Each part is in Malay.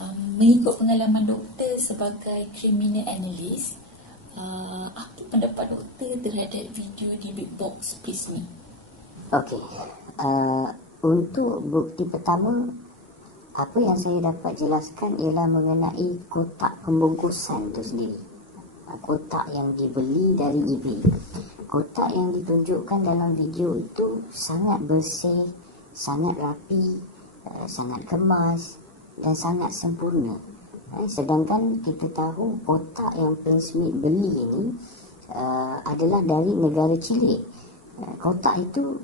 Mengikut pengalaman doktor sebagai criminal analyst, apa pendapat doktor terhadap video di Big Box Prismic? Okey, untuk bukti pertama, apa yang saya dapat jelaskan ialah mengenai kotak pembungkusan itu sendiri. Kotak yang dibeli dari eBay. Kotak yang ditunjukkan dalam video itu sangat bersih, sangat rapi, sangat kemas dan sangat sempurna. Sedangkan kita tahu kotak yang Prince Smith beli ini adalah dari negara Chile. Kotak itu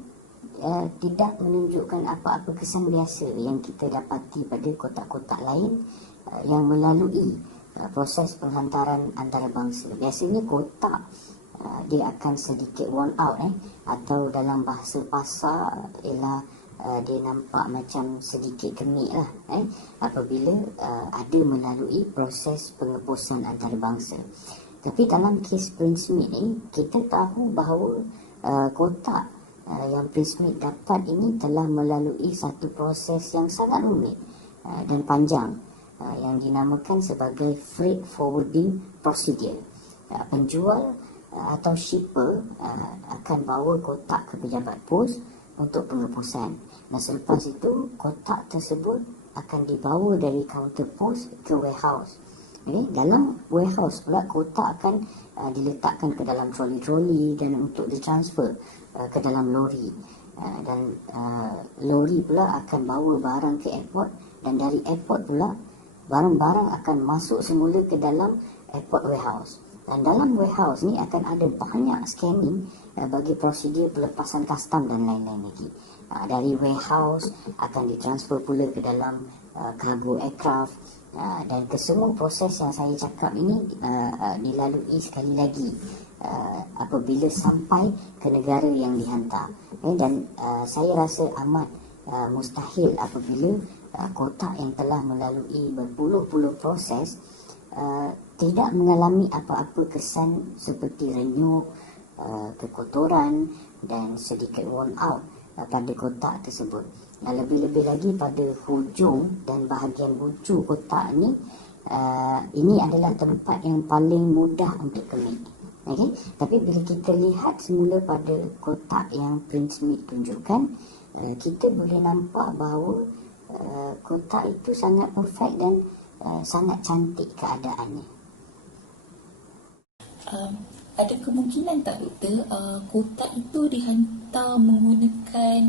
tidak menunjukkan apa-apa kesan biasa yang kita dapati pada kotak-kotak lain yang melalui proses penghantaran antarabangsa. Biasanya kotak dia akan sedikit worn out atau dalam bahasa pasar ialah dia nampak macam sedikit kemik lah apabila ada melalui proses pengepusan antarabangsa. Tapi dalam kes Prince Smith ni, kita tahu bahawa kotak yang Prince Smith dapat ini telah melalui satu proses yang sangat rumit dan panjang yang dinamakan sebagai freight forwarding procedure. Penjual atau shipper akan bawa kotak ke pejabat pos untuk pengepusan. Dan selepas itu, kotak tersebut akan dibawa dari kaunter pos ke warehouse. Dalam warehouse pula kotak akan diletakkan ke dalam troli-troli dan untuk ditransfer ke dalam lori. Dan lori pula akan bawa barang ke airport, dan dari airport pula barang-barang akan masuk semula ke dalam airport warehouse. Dan dalam warehouse ni akan ada banyak scanning bagi prosedur pelepasan custom dan lain-lain lagi. Dari warehouse akan ditransfer pula ke dalam cargo aircraft, dan kesemua proses yang saya cakap ini dilalui sekali lagi apabila sampai ke negara yang dihantar. Dan saya rasa amat mustahil apabila kotak yang telah melalui berpuluh-puluh proses tidak mengalami apa-apa kesan seperti renyuk, kekotoran dan sedikit worn out pada kotak tersebut. Dan lebih-lebih lagi pada hujung dan bahagian bucu kotak ni, ini adalah tempat yang paling mudah untuk kemik. Okay? Tapi bila kita lihat semula pada kotak yang Prince Smith tunjukkan, kita boleh nampak bahawa kotak itu sangat perfect dan sangat cantik keadaannya. Ada kemungkinan tak doktor kotak itu dihantar menggunakan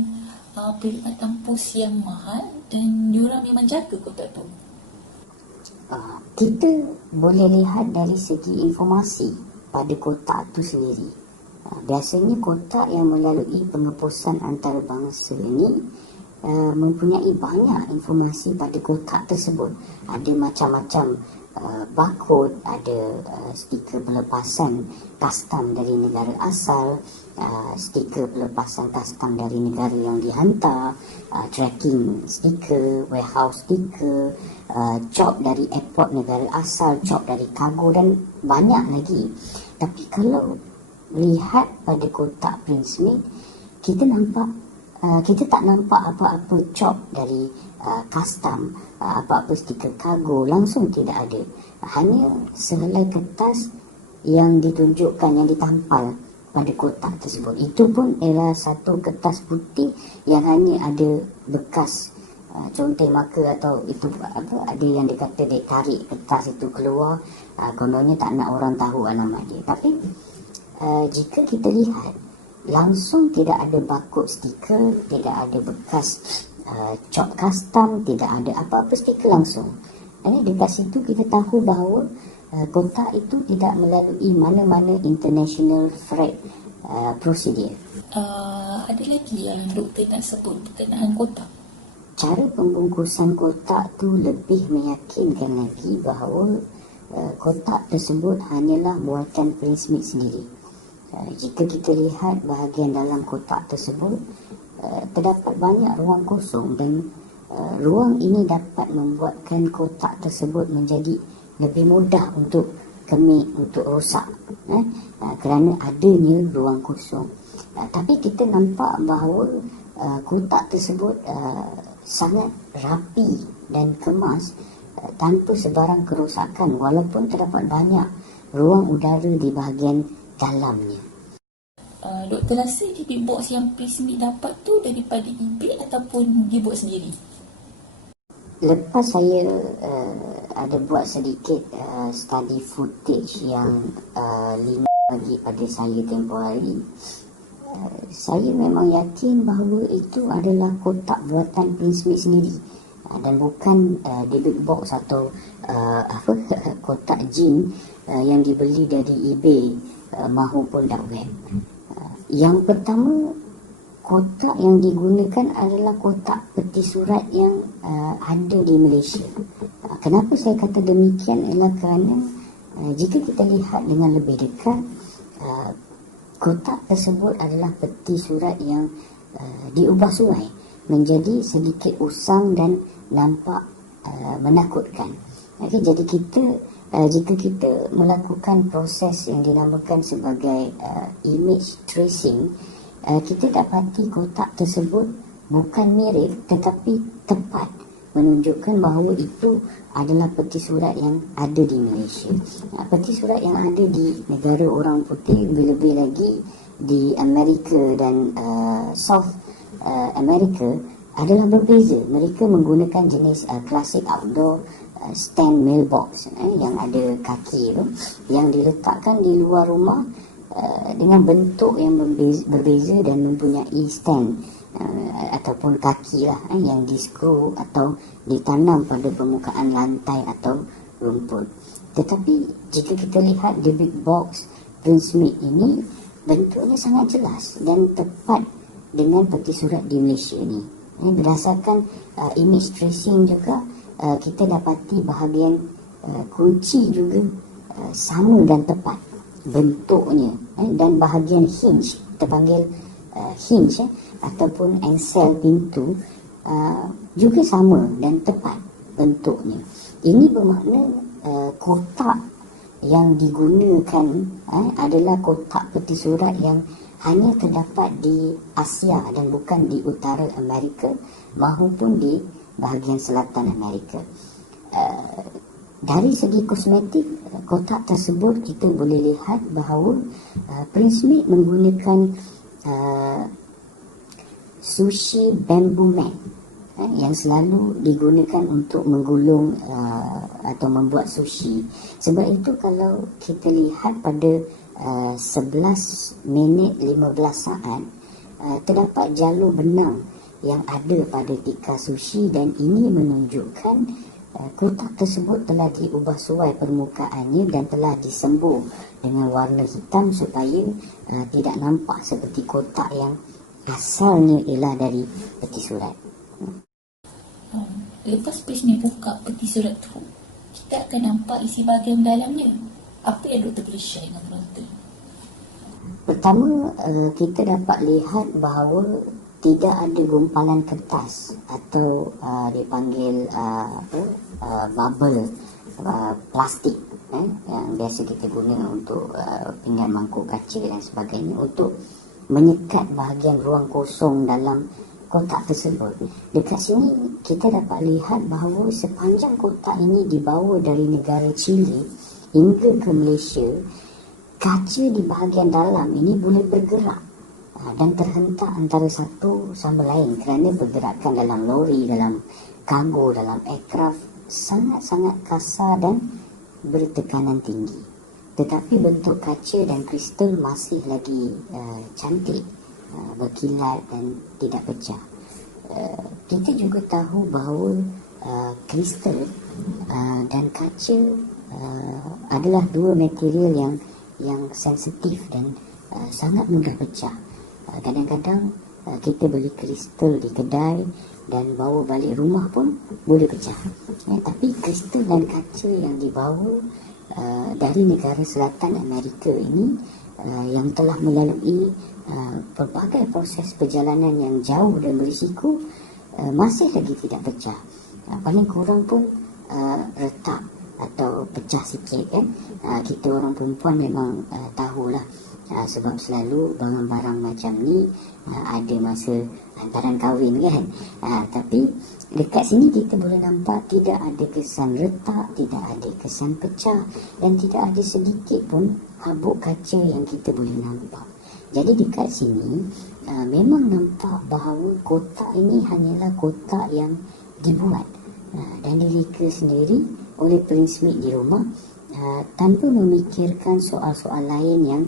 perkhidmatan pos yang mahal dan diorang memang jaga kotak tu? Kita boleh lihat dari segi informasi pada kotak itu sendiri. Biasanya kotak yang melalui pengepusan antarabangsa ini mempunyai banyak informasi pada kotak tersebut. Ada macam-macam barcode, ada stiker pelepasan custom dari negara asal, stiker pelepasan custom dari negara yang dihantar, tracking stiker, warehouse stiker, job dari airport negara asal, job dari kargo dan banyak lagi. Tapi kalau lihat pada kotak Prince Smith, kita tak nampak apa-apa job dari custom, apa-apa stiker kargo, langsung tidak ada. Hanya sehelai kertas yang ditunjukkan, yang ditampal pada kotak tersebut. Itu pun ialah satu kertas putih yang hanya ada bekas conteng marker, atau itu ada yang dikata dia tarik kertas itu keluar, kononnya tak nak orang tahu alamat dia. Tapi jika kita lihat langsung, tidak ada barcode stiker, tidak ada bekas job custom, tidak ada apa-apa stiker langsung. Dekat situ kita tahu bahawa kotak itu tidak melalui mana-mana international freight procedure. Ada lagi yang doktor nak sebut berkenaan kotak? Cara pembungkusan kotak tu lebih meyakinkan lagi bahawa kotak tersebut hanyalah buatan Prince Smith sendiri. Jika kita lihat bahagian dalam kotak tersebut, terdapat banyak ruang kosong, dan ruang ini dapat membuatkan kotak tersebut menjadi lebih mudah untuk kemik, untuk rosak, kerana adanya ruang kosong. Tapi kita nampak bahawa kotak tersebut sangat rapi dan kemas tanpa sebarang kerosakan walaupun terdapat banyak ruang udara di bahagian dalamnya. Doktor rasa JB box yang Prismic dapat tu daripada eBay ataupun dia buat sendiri? Lepas saya ada buat sedikit study footage yang Lina bagi pada saya tempoh hari, saya memang yakin bahawa itu adalah kotak buatan Prismic sendiri dan bukan the big box atau kotak jin yang dibeli dari eBay mahupun dark web. Yang pertama, kotak yang digunakan adalah kotak peti surat yang ada di Malaysia. Kenapa saya kata demikian ialah kerana jika kita lihat dengan lebih dekat, kotak tersebut adalah peti surat yang diubah suai menjadi sedikit usang dan nampak menakutkan. Okay, jadi jika kita melakukan proses yang dinamakan sebagai image tracing, kita dapati kotak tersebut bukan mirip tetapi tepat menunjukkan bahawa itu adalah peti surat yang ada di Malaysia. Peti surat yang ada di negara orang putih, lebih-lebih lagi di Amerika dan South America adalah berbeza. Mereka menggunakan jenis klasik outdoor stand mailbox yang ada kaki tu, yang diletakkan di luar rumah dengan bentuk yang berbeza dan mempunyai stand ataupun kaki lah yang di-screw atau ditanam pada permukaan lantai atau rumput. Tetapi jika kita lihat the big box Prismic ini, bentuknya sangat jelas dan tepat dengan peti surat di Malaysia ni. Berdasarkan image tracing juga, kita dapati bahagian kunci juga sama dan tepat bentuknya, dan bahagian hinge, terpanggil hinge ataupun engsel pintu juga sama dan tepat bentuknya. Ini bermakna kotak yang digunakan adalah kotak peti surat yang hanya terdapat di Asia dan bukan di utara Amerika maupun di bahagian selatan Amerika. Dari segi kosmetik, kotak tersebut kita boleh lihat bahawa Prismic menggunakan sushi bamboo mat yang selalu digunakan untuk menggulung atau membuat sushi. Sebab itu kalau kita lihat pada 11 minit 15 saat terdapat jalur benang yang ada pada tikar sushi, dan ini menunjukkan kotak tersebut telah diubah suai permukaannya dan telah disembur dengan warna hitam supaya tidak nampak seperti kotak yang asalnya ialah dari peti surat. Lepas Prismic buka peti surat tu, kita akan nampak isi bahagian dalamnya. Apa yang doktor boleh share dengan penonton? Pertama, kita dapat lihat bahawa tidak ada gumpalan kertas atau dipanggil bubble plastik yang biasa kita guna untuk pinggan mangkuk kaca dan sebagainya untuk menyekat bahagian ruang kosong dalam kotak tersebut. Dekat sini kita dapat lihat bahawa sepanjang kotak ini dibawa dari negara Chile hingga ke Malaysia, kaca di bahagian dalam ini boleh bergerak dan terhentak antara satu sama lain kerana pergerakan dalam lori, dalam kargo, dalam aircraft sangat-sangat kasar dan bertekanan tinggi. Tetapi bentuk kaca dan kristal masih lagi cantik, berkilat dan tidak pecah. Kita juga tahu bahawa kristal dan kaca adalah dua material yang sensitif dan sangat mudah pecah. Kadang-kadang kita beli kristal di kedai dan bawa balik rumah pun boleh pecah. Tapi kristal dan kaca yang dibawa dari negara selatan Amerika ini yang telah melalui pelbagai proses perjalanan yang jauh dan berisiko masih lagi tidak pecah. Paling kurang pun retak atau pecah sikit kan. Kita orang perempuan memang tahulah, sebab selalu barang-barang macam ni ada masa hantaran kahwin kan. Tapi Dekat sini kita boleh nampak tidak ada kesan retak, tidak ada kesan pecah dan tidak ada sedikit pun habuk kaca yang kita boleh nampak. Jadi dekat sini memang nampak bahawa kotak ini hanyalah kotak yang dibuat dan direka sendiri oleh Prince Smith di rumah tanpa memikirkan soal-soal lain yang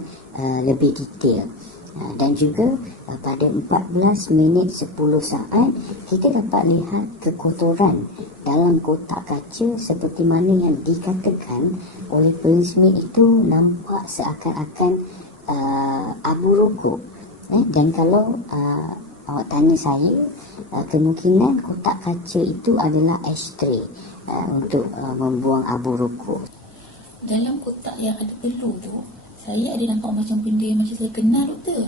lebih detail. Dan juga pada 14 minit 10 saat kita dapat lihat kekotoran dalam kotak kaca seperti mana yang dikatakan oleh Prince Smith itu nampak seakan-akan abu rokok. Dan kalau awak tanya saya, kemungkinan kotak kaca itu adalah ashtray untuk membuang abu rokok. Dalam kotak yang ada telur tu, saya ada nampak macam benda yang macam saya kenal doktor.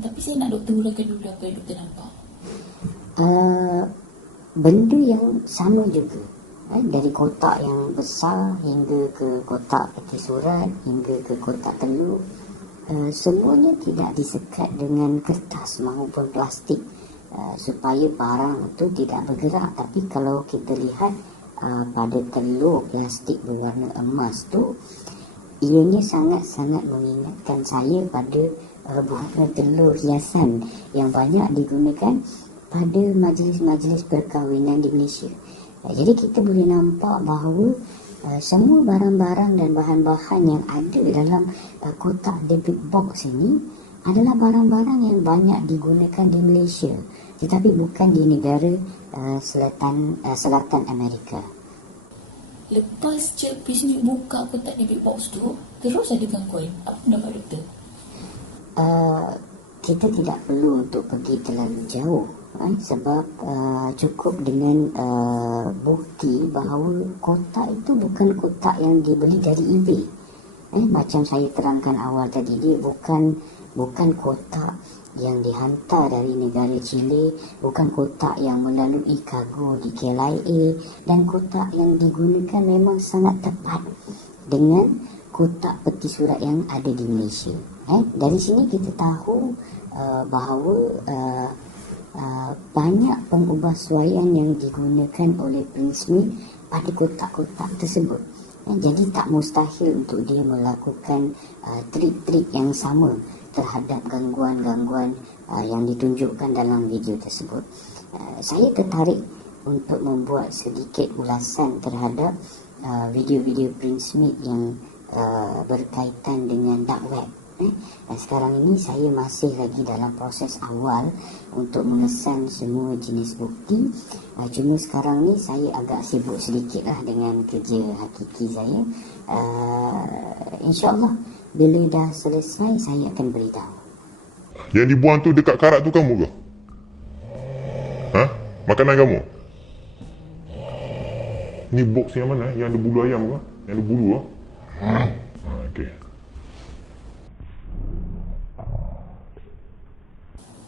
Tapi saya nak doktor uraikan dulu apa yang doktor nampak. Benda yang sama juga. Dari kotak yang besar hingga ke kotak peti surat, hingga ke kotak telur. Semuanya tidak disekat dengan kertas maupun plastik supaya barang itu tidak bergerak. Tapi kalau kita lihat pada telur plastik berwarna emas tu, ianya sangat-sangat mengingatkan saya pada bunga telur hiasan yang banyak digunakan pada majlis-majlis perkahwinan di Malaysia. Jadi kita boleh nampak bahawa semua barang-barang dan bahan-bahan yang ada dalam kotak The Big Box ini adalah barang-barang yang banyak digunakan di Malaysia, tetapi bukan di negara selatan Amerika. Lepas Cik Prince buka kotak The Big Box tu, terus ada gangguan. Apa pendapat doktor? Kita tidak perlu untuk pergi terlalu jauh sebab cukup dengan bukti bahawa kotak itu bukan kotak yang dibeli dari eBay. Macam saya terangkan awal tadi, dia bukan kotak yang dihantar dari negara Chile, bukan kotak yang melalui kargo di KLIA, dan kotak yang digunakan memang sangat tepat dengan kotak peti surat yang ada di Malaysia. Dari sini kita tahu bahawa banyak pengubahsuaian yang digunakan oleh Prince Smith pada kotak-kotak tersebut. Jadi tak mustahil untuk dia melakukan trik-trik yang sama terhadap gangguan-gangguan yang ditunjukkan dalam video tersebut. Saya tertarik untuk membuat sedikit ulasan terhadap video-video Prince Smith yang berkaitan dengan dark web. Dan sekarang ini saya masih lagi dalam proses awal untuk mengesan semua jenis bukti. Cuma sekarang ni saya agak sibuk sedikit lah dengan kerja hakiki saya. InsyaAllah bila dah selesai saya akan beritahu. Yang dibuang tu dekat karat tu kamu ke? Makanan kamu? Ni box yang mana? Yang ada bulu ayam ke? Yang ada bulu ke? Okey.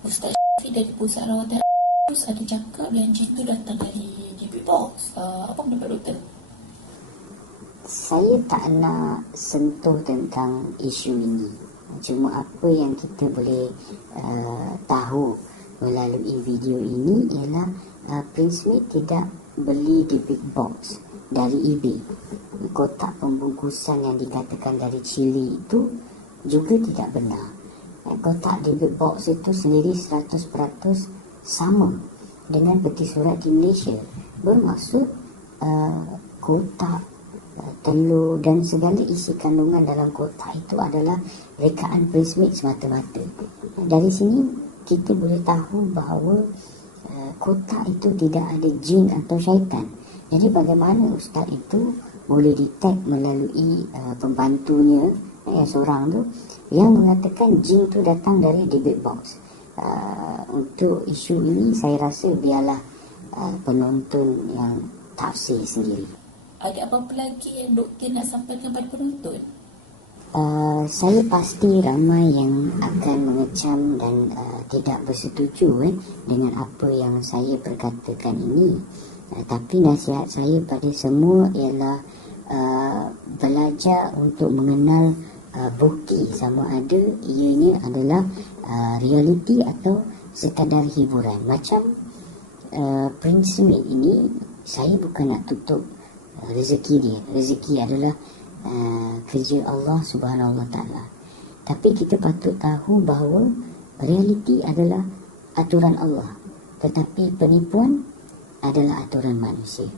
Ustaz Syafiq dari pusat rawatan terus ada cakap yang jin tu datang dari DB Box. Apa pendapat doktor? Saya tak nak sentuh tentang isu ini. Cuma apa yang kita boleh tahu melalui video ini ialah Prince Smith tidak beli di Big Box dari eBay. Kotak pembungkusan yang dikatakan dari Chile itu juga tidak benar. Kotak di Big Box itu sendiri 100% sama dengan peti surat di Malaysia. Bermaksud kotak, telur dan segala isi kandungan dalam kotak itu adalah rekaan Prince Smith semata-mata. Dari sini kita boleh tahu bahawa kotak itu tidak ada jin atau syaitan. Jadi bagaimana ustaz itu boleh detect melalui pembantunya seorang tu yang mengatakan jin tu datang dari The Big Box. Untuk isu ini saya rasa biarlah penonton yang tafsir sendiri. Ada apa-apa lagi yang doktor nak sampaikan pada penonton? Saya pasti ramai yang akan mengecam dan tidak bersetuju dengan apa yang saya perkatakan ini. Tapi nasihat saya pada semua ialah belajar untuk mengenal bukti sama ada ianya adalah realiti atau sekadar hiburan. Macam Prince Smith ini, saya bukan nak tutup rezeki dia. Rezeki adalah kerja Allah Subhanahu Wa Taala. Tapi kita patut tahu bahawa realiti adalah aturan Allah, tetapi penipuan adalah aturan manusia.